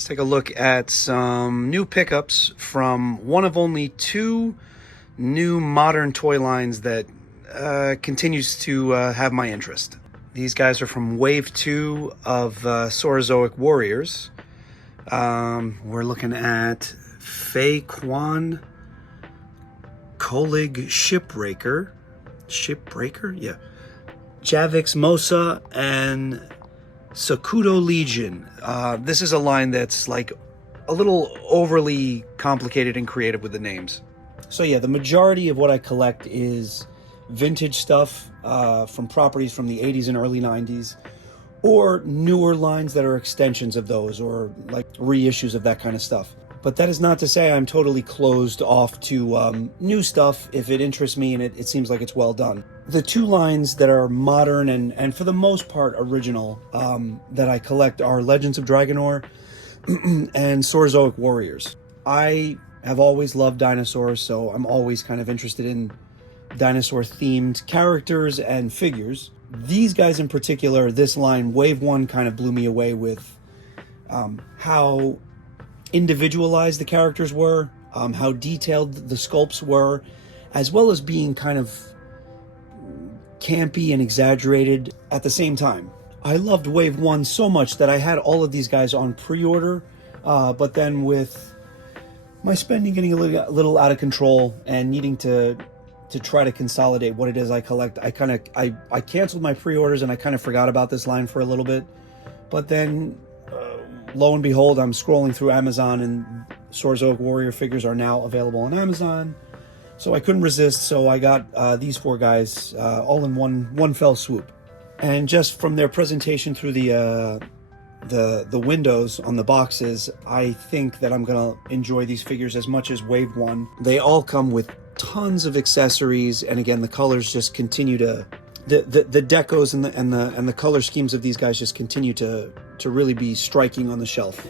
let's take a look at some new pickups from one of only two new modern toy lines that continues to have my interest. These guys are from Wave 2 of Saurozoic Warriors. We're looking at Fae Kwan, Kolig Shipbreaker, yeah, Javik Mosa, and Sokudo Legion. This is a line that's like a little overly complicated and creative with the names. So yeah, the majority of what I collect is vintage stuff from properties from the 80s and early 90s, or newer lines that are extensions of those, or like reissues of that kind of stuff. But that is not to say I'm totally closed off to new stuff if it interests me and it seems like it's well done. The two lines that are modern and for the most part original that I collect are Legends of Dragonor and Saurozoic Warriors. I have always loved dinosaurs, so I'm always kind of interested in dinosaur-themed characters and figures. These guys in particular, this line, Wave 1, kind of blew me away with how individualized the characters were, how detailed the sculpts were, as well as being kind of campy and exaggerated at the same time. I loved Wave 1 so much that I had all of these guys on pre-order, but then with my spending getting a little out of control and needing to try to consolidate what it is I collect, I canceled my pre-orders and I kind of forgot about this line for a little bit. But then lo and behold, I'm scrolling through Amazon and Saurozoic Warrior figures are now available on Amazon. So I couldn't resist, so I got these four guys all in one fell swoop. And just from their presentation through the windows on the boxes, I think that I'm gonna enjoy these figures as much as Wave 1. They all come with tons of accessories, and again, the colors just continue to the decos and the color schemes of these guys just continue to really be striking on the shelf.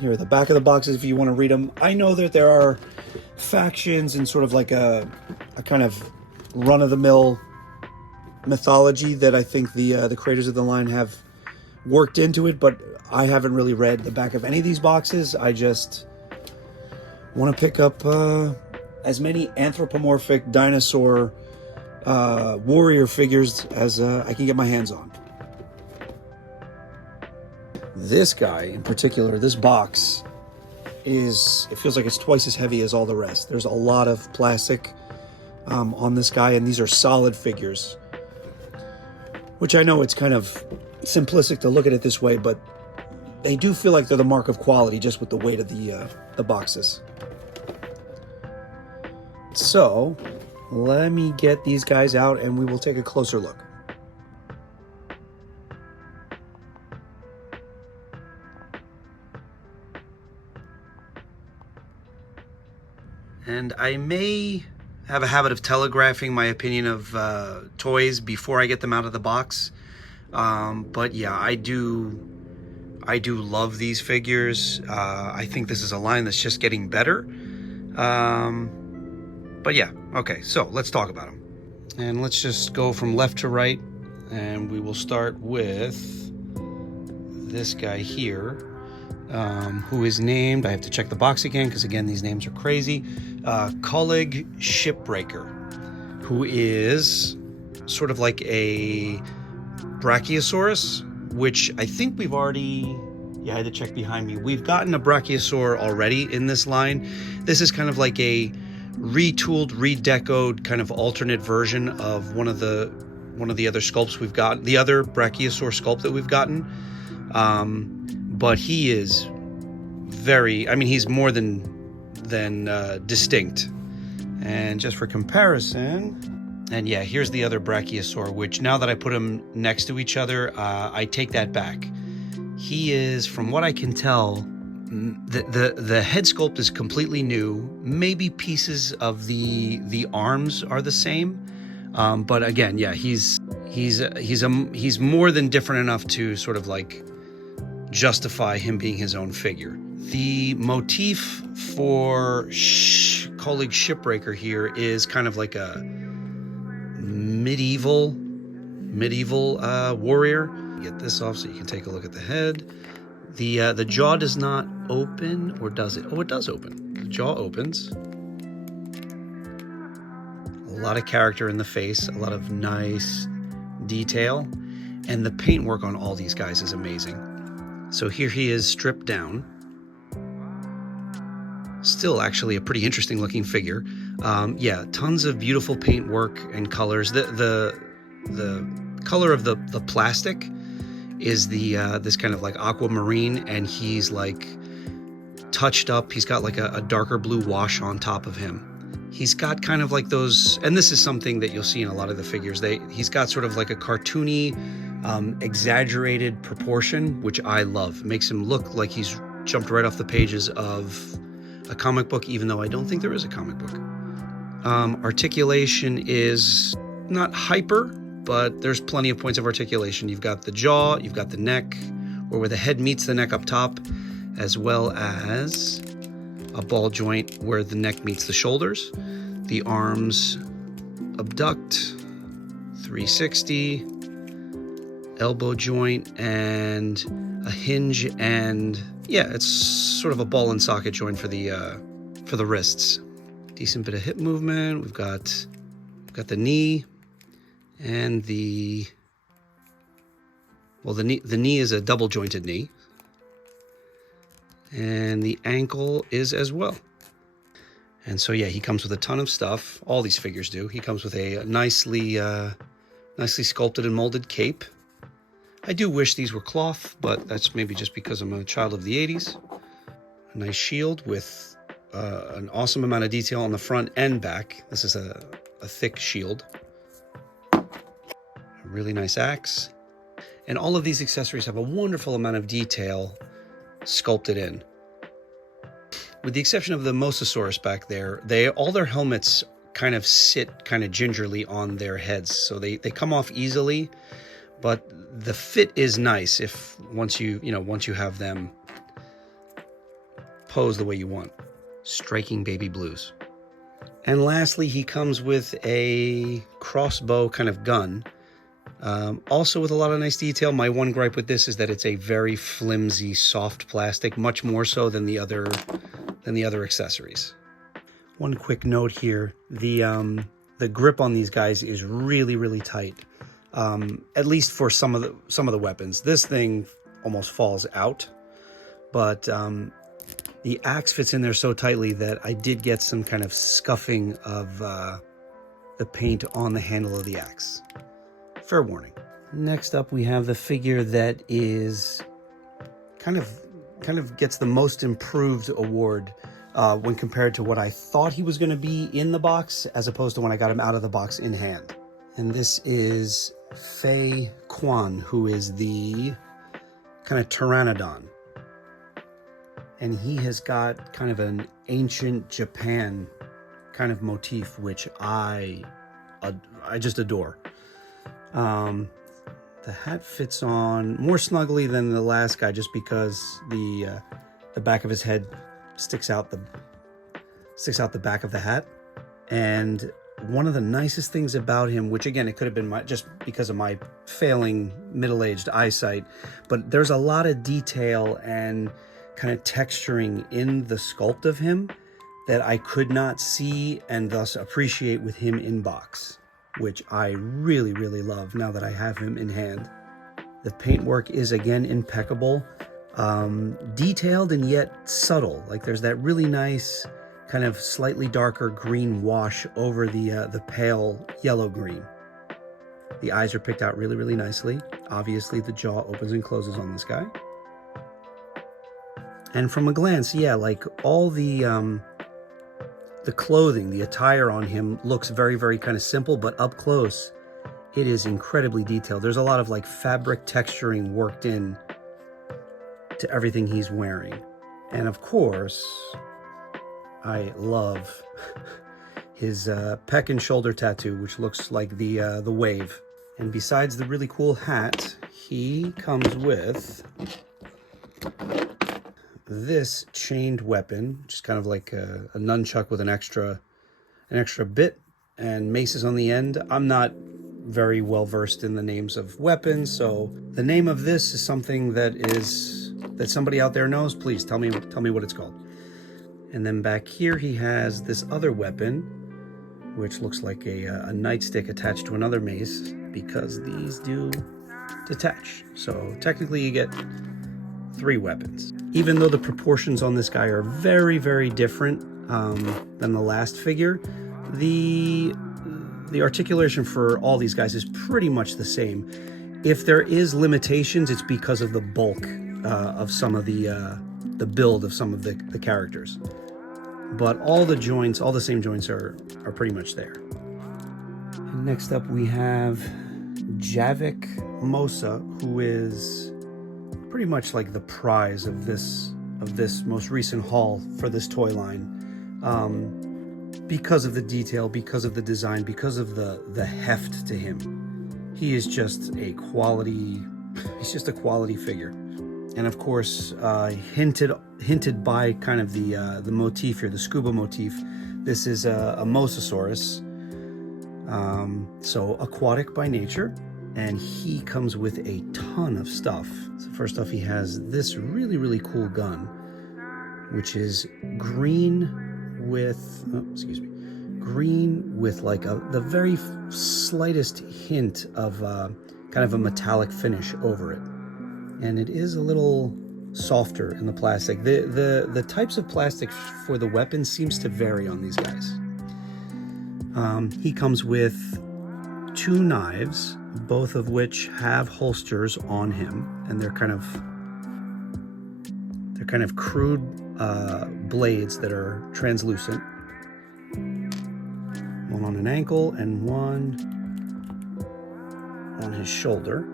Here are the back of the boxes if you want to read them. I know that there are factions and sort of like a kind of run-of-the-mill mythology that I think the creators of the line have worked into it, but I haven't really read the back of any of these boxes. I just want to pick up as many anthropomorphic dinosaur warrior figures as I can get my hands on. This guy in particular, this box it feels like it's twice as heavy as all the rest. There's a lot of plastic on this guy, and these are solid figures, which I know it's kind of simplistic to look at it this way, but they do feel like they're the mark of quality just with the weight of the boxes. So let me get these guys out and we will take a closer look. And I may have a habit of telegraphing my opinion of toys before I get them out of the box. But yeah, I do love these figures. I think this is a line that's just getting better. But yeah, okay, so let's talk about them. And let's just go from left to right, and we will start with this guy here, who is named, I have to check the box again, because again, these names are crazy, Kolig Shipbreaker, who is sort of like a Brachiosaurus, which I think we've already, yeah, I had to check behind me. We've gotten a Brachiosaur already in this line. This is kind of like a retooled, redecoed kind of alternate version of one of the other sculpts we've got, the other Brachiosaur sculpt that we've gotten. But he is very, I mean, he's more than distinct. And just for comparison, and yeah, here's the other Brachiosaur, which now that I put them next to each other, I take that back. He is, from what I can tell, the head sculpt is completely new. Maybe pieces of the arms are the same, but again, yeah, he's more than different enough to sort of like justify him being his own figure. The motif for Kolig Shipbreaker here is kind of like a medieval warrior. Get this off so you can take a look at the head. The jaw does not open, or does it? Oh, it does open. The jaw opens. A lot of character in the face, a lot of nice detail, and the paintwork on all these guys is amazing. So here he is stripped down. Still actually a pretty interesting looking figure. Yeah, tons of beautiful paintwork and colors. The color of the plastic is this kind of like aquamarine, and he's like touched up. He's got like a darker blue wash on top of him. He's got kind of like those, and this is something that you'll see in a lot of the figures. He's got sort of like a cartoony, exaggerated proportion, which I love. It makes him look like he's jumped right off the pages of a comic book, even though I don't think there is a comic book. Articulation is not hyper, but there's plenty of points of articulation. You've got the jaw, you've got the neck, or where the head meets the neck up top, as well as a ball joint where the neck meets the shoulders. The arms abduct, 360, elbow joint, and a hinge, and yeah, it's sort of a ball and socket joint for the wrists. Decent bit of hip movement. We've got the knee, and the knee is a double jointed knee, and the ankle is as well. And so yeah, he comes with a ton of stuff. All these figures do. He comes with a nicely sculpted and molded cape. I do wish these were cloth, but that's maybe just because I'm a child of the 80s. A nice shield with an awesome amount of detail on the front and back. This is a thick shield. A really nice axe. And all of these accessories have a wonderful amount of detail sculpted in. With the exception of the Mosasaurus back there, all their helmets kind of sit kind of gingerly on their heads, so they come off easily, but the fit is nice once you have them posed the way you want. Striking baby blues. And lastly, he comes with a crossbow kind of gun, also with a lot of nice detail. My one gripe with this is that it's a very flimsy, soft plastic, much more so than the other accessories. One quick note here: the grip on these guys is really, really tight. At least for some of the weapons. This thing almost falls out, but the axe fits in there so tightly that I did get some kind of scuffing of the paint on the handle of the axe. Fair warning. Next up, we have the figure that is kind of gets the most improved award when compared to what I thought he was going to be in the box, as opposed to when I got him out of the box in hand. And this is Fae Kwan, who is the kind of pteranodon. And he has got kind of an ancient Japan kind of motif, which I just adore. The hat fits on more snugly than the last guy, just because the back of his head sticks out the back of the hat. And one of the nicest things about him, which again, it could have been just because of my failing middle-aged eyesight, but there's a lot of detail and kind of texturing in the sculpt of him that I could not see and thus appreciate with him in box, which I really, really love now that I have him in hand. The paintwork is again impeccable, detailed and yet subtle. Like there's that really nice kind of slightly darker green wash over the pale yellow green. The eyes are picked out really, really nicely. Obviously the jaw opens and closes on this guy. And from a glance, yeah, like all the clothing, the attire on him looks very, very kind of simple, but up close, it is incredibly detailed. There's a lot of like fabric texturing worked in to everything he's wearing. And of course, I love his peck and shoulder tattoo, which looks like the wave. And besides the really cool hat, he comes with this chained weapon, which is kind of like a nunchuck with an extra bit and maces on the end. I'm not very well versed in the names of weapons, so the name of this is something that is that somebody out there knows, please tell me what it's called. And then back here he has this other weapon, which looks like a nightstick attached to another mace, because these do detach. So technically you get 3 weapons. Even though the proportions on this guy are very, very different than the last figure, the articulation for all these guys is pretty much the same. If there is limitations, it's because of the bulk of some of the build of some of the characters. But all the joints, all the same joints are pretty much there. And next up we have Javik Mosa, who is pretty much like the prize of this most recent haul for this toy line, because of the detail, because of the design, because of the heft to him. He is just a quality. He's just a quality figure. And of course, hinted by kind of the motif here, the scuba motif. This is a Mosasaurus, so aquatic by nature. And he comes with a ton of stuff. So first off, he has this really, really cool gun, which is green with, green with like the very slightest hint of kind of a metallic finish over it. And it is a little softer in the plastic. The types of plastic for the weapon seems to vary on these guys. He comes with 2 knives, both of which have holsters on him, and they're kind of crude blades that are translucent. One on an ankle and one on his shoulder.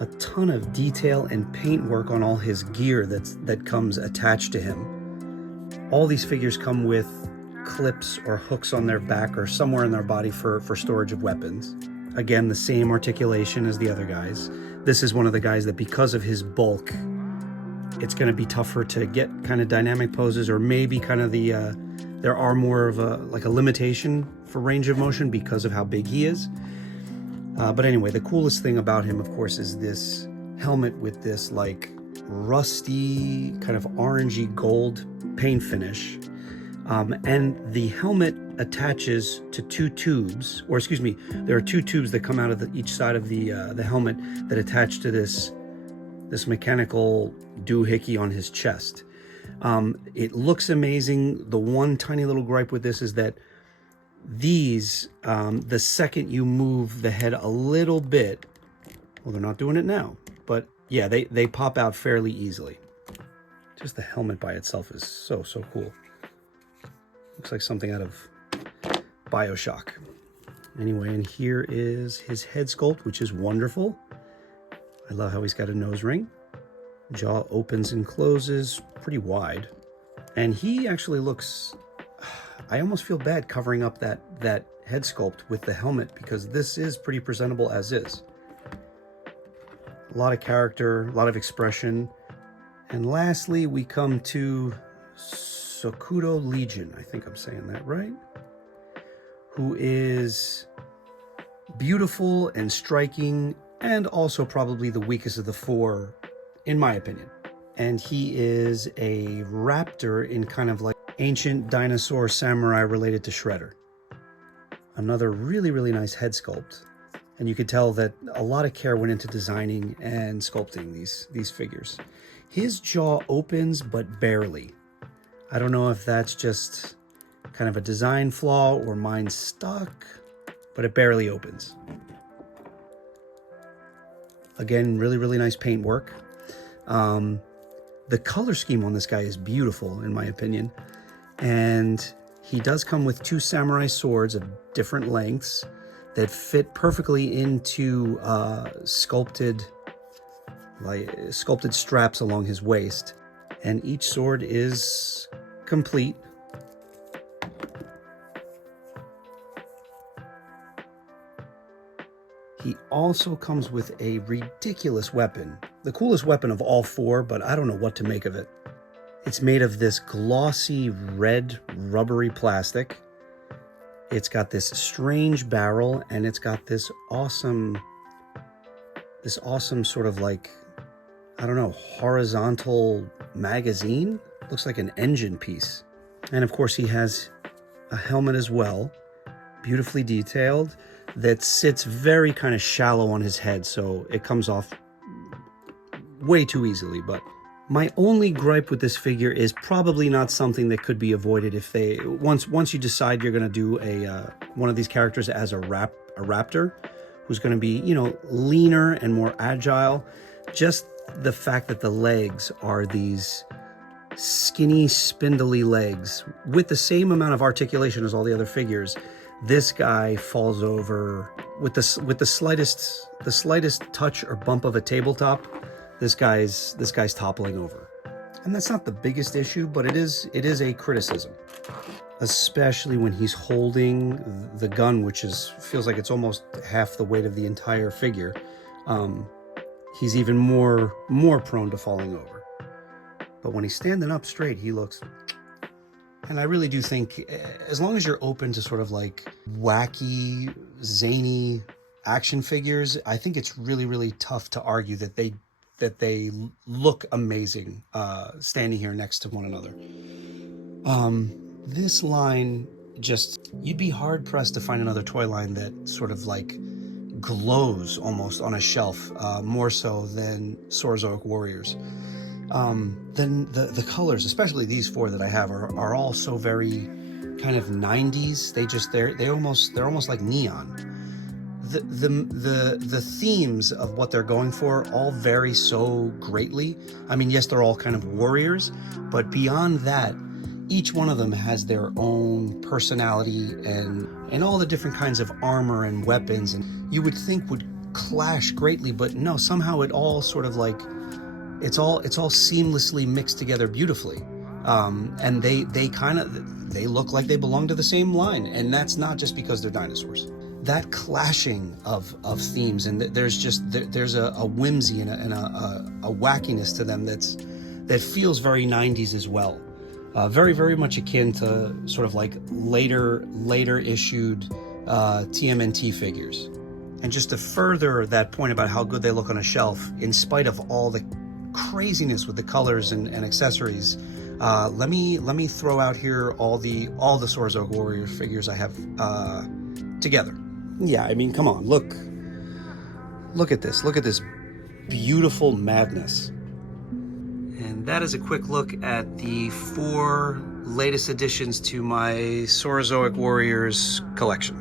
A ton of detail and paint work on all his gear that comes attached to him. All these figures come with clips or hooks on their back or somewhere in their body for storage of weapons. Again, the same articulation as the other guys. This is one of the guys that, because of his bulk, it's going to be tougher to get kind of dynamic poses, or maybe kind of there are more of a limitation for range of motion because of how big he is. But anyway, the coolest thing about him, of course, is this helmet with this like rusty kind of orangey gold paint finish. And the helmet attaches to 2 tubes, or excuse me, there are 2 tubes that come out of each side of the helmet that attach to this mechanical doohickey on his chest. It looks amazing. The one tiny little gripe with this is that these, the second you move the head a little bit, well, they're not doing it now, but yeah, they pop out fairly easily. Just the helmet by itself is so cool. Looks like something out of BioShock. Anyway, and here is his head sculpt, which is wonderful. I love how he's got a nose ring. Jaw opens and closes pretty wide. And he actually looks, I almost feel bad covering up that head sculpt with the helmet, because this is pretty presentable as is. A lot of character, a lot of expression. And lastly, we come to Sokudo Legion, I think I'm saying that right, who is beautiful and striking, and also probably the weakest of the 4, in my opinion. And he is a raptor in kind of like ancient dinosaur samurai related to Shredder. Another really, really nice head sculpt. And you could tell that a lot of care went into designing and sculpting these figures. His jaw opens, but barely. I don't know if that's just kind of a design flaw or mine's stuck, but it barely opens. Again, really, really nice paint work. The color scheme on this guy is beautiful, in my opinion. And he does come with 2 samurai swords of different lengths that fit perfectly into sculpted straps along his waist. And each sword is complete. He also comes with a ridiculous weapon. The coolest weapon of all 4, but I don't know what to make of it. It's made of this glossy red rubbery plastic. It's got this strange barrel, and it's got this awesome sort of like, I don't know, horizontal magazine. Looks like an engine piece. And of course he has a helmet as well, beautifully detailed, that sits very kind of shallow on his head, so it comes off way too easily. But my only gripe with this figure is probably not something that could be avoided if they, once you decide you're going to do one of these characters as a raptor, who's going to be, you know, leaner and more agile. Just the fact that the legs are these skinny, spindly legs with the same amount of articulation as all the other figures, this guy falls over with the slightest touch or bump of a tabletop. This guy's toppling over. And that's not the biggest issue, but it is a criticism, especially when he's holding the gun, which feels like it's almost half the weight of the entire figure. He's even more prone to falling over. But when he's standing up straight, he looks... And I really do think, as long as you're open to sort of like wacky, zany action figures, I think it's really, really tough to argue that they look amazing standing here next to one another. This line, you'd be hard pressed to find another toy line that sort of like glows almost on a shelf, more so than Saurozoic Warriors. Then the colors, especially these four that I have, are all so very kind of 90s. They're almost like neon. The themes of what they're going for all vary so greatly. I mean, yes, they're all kind of warriors, but beyond that, each one of them has their own personality and all the different kinds of armor and weapons, and you would think would clash greatly, but no, somehow it all sort of like it's all seamlessly mixed together beautifully. And they look like they belong to the same line, and that's not just because they're dinosaurs. That clashing of themes, and there's a whimsy and a wackiness to them that feels very 90s as well. Very, very much akin to sort of like later issued TMNT figures. And just to further that point about how good they look on a shelf, in spite of all the craziness with the colors and accessories, let me throw out here all the Saurozoic Warriors figures I have together. Yeah, I mean, come on, look at this beautiful madness. And that is a quick look at the 4 latest additions to my Saurozoic Warriors collection.